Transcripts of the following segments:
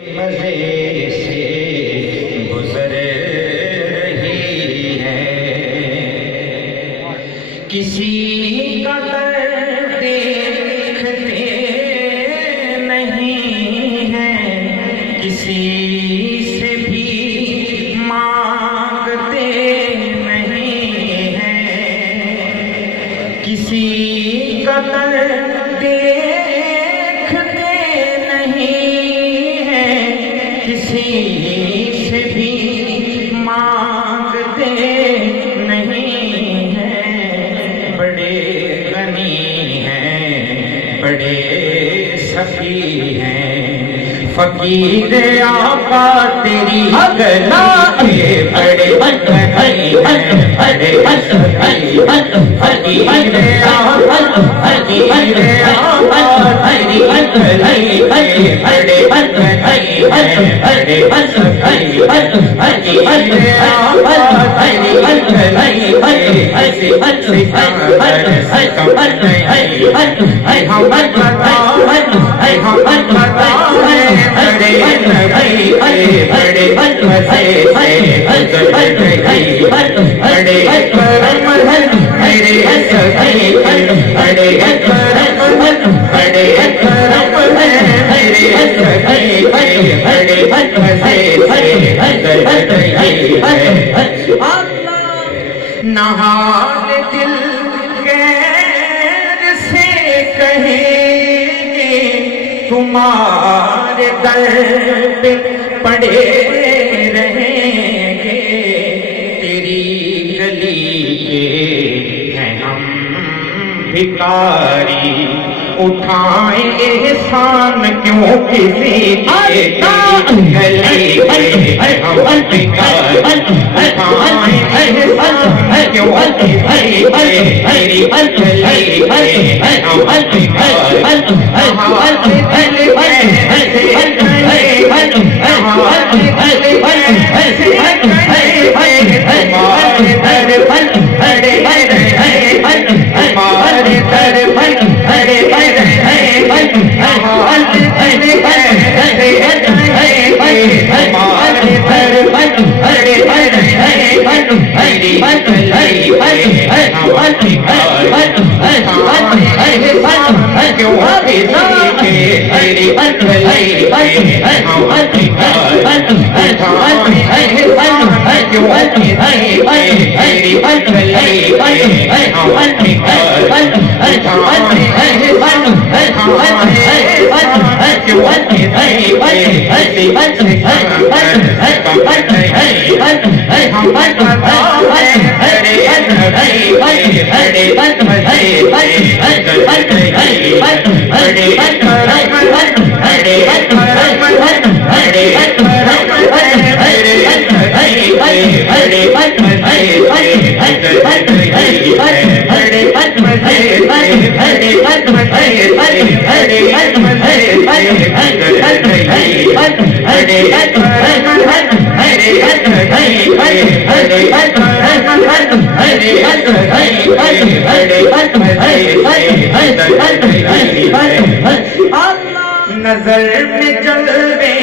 مزے سے گزر رہی ہے، کسی کا درد دیکھتے نہیں ہیں، کسی سے بھی مانگتے نہیں ہیں، کسی کا درد دیکھتے نہیں ہیں، کسی سے بھی مانگتے نہیں ہیں، بڑے غنی ہیں، بڑے سخی ہیں، فقیر آقا تیری گلا کے بڑے غنی ہیں، بڑے سخی ہیں، فقیر آقا تیری گلا کے بڑے غنی ہیں، بڑے سخی ہیں، فقیر آقا تیری گلا کے ایسی سکندر ہم بڑے بڑے نہاد دل غیر سے کہیں گے، تمہارے در پہ پڑے رہیں گے، تیری گلی کے ہیں ہم بھکاری، اٹھائیں احسان کیوں کسی کے، گلی کے ہم بھکاری، اٹھائیں احسان کیوں کسی کے، تیری گلی کے ہم بھکاری، نظر میں جلوے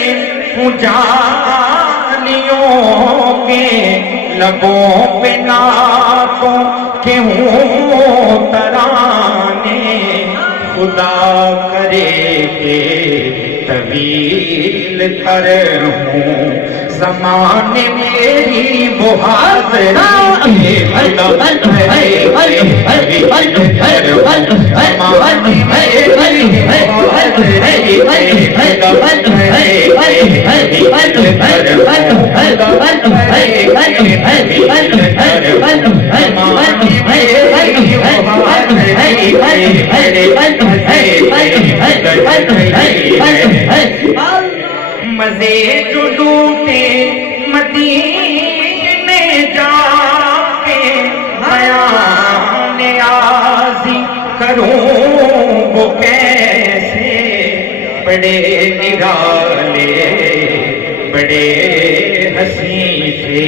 اجالیوں کے، لبوں پہ نعتوں کے ہوں ترانے، خدا کرے کہ طویل تر ہوں زمانے میری وہ حاضرانی، مزے جو لوٹے مدینے جا کے، بیان آزی کروں وہ کیسے، بڑے نرالے بڑے حسین تھے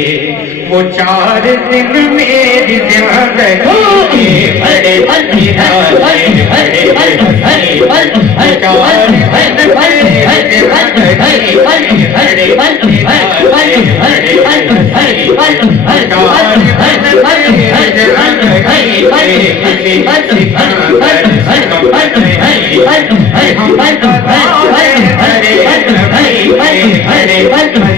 وہ 4 دن میری زندگی، بڑے نرالے بڑے حسین، 4 دن میری زندگی ہم